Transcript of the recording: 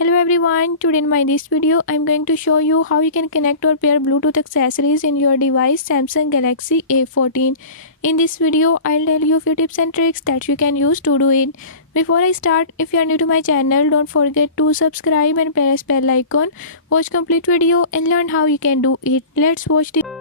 Hello everyone, today in my this video I'm going to show you how you can connect or pair Bluetooth accessories in your device Samsung Galaxy A14. In this video I'll tell you a few tips and tricks that you can use to do it. Before I start, if you are new to my channel, don't forget to subscribe and press bell icon. Watch complete video and learn how you can do it. Let's watch the